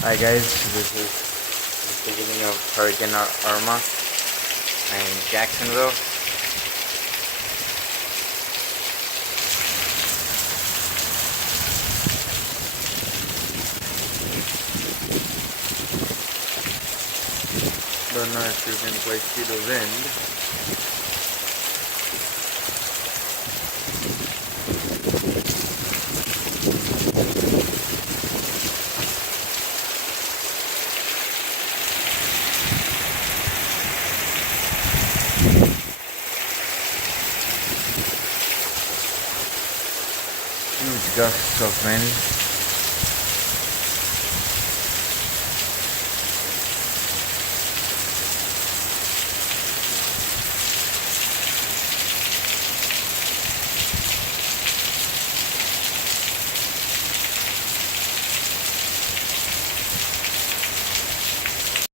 Hi guys, this is the beginning of Hurricane Irma in Jacksonville. Don't know if you can quite see the wind. Huge gusts of wind.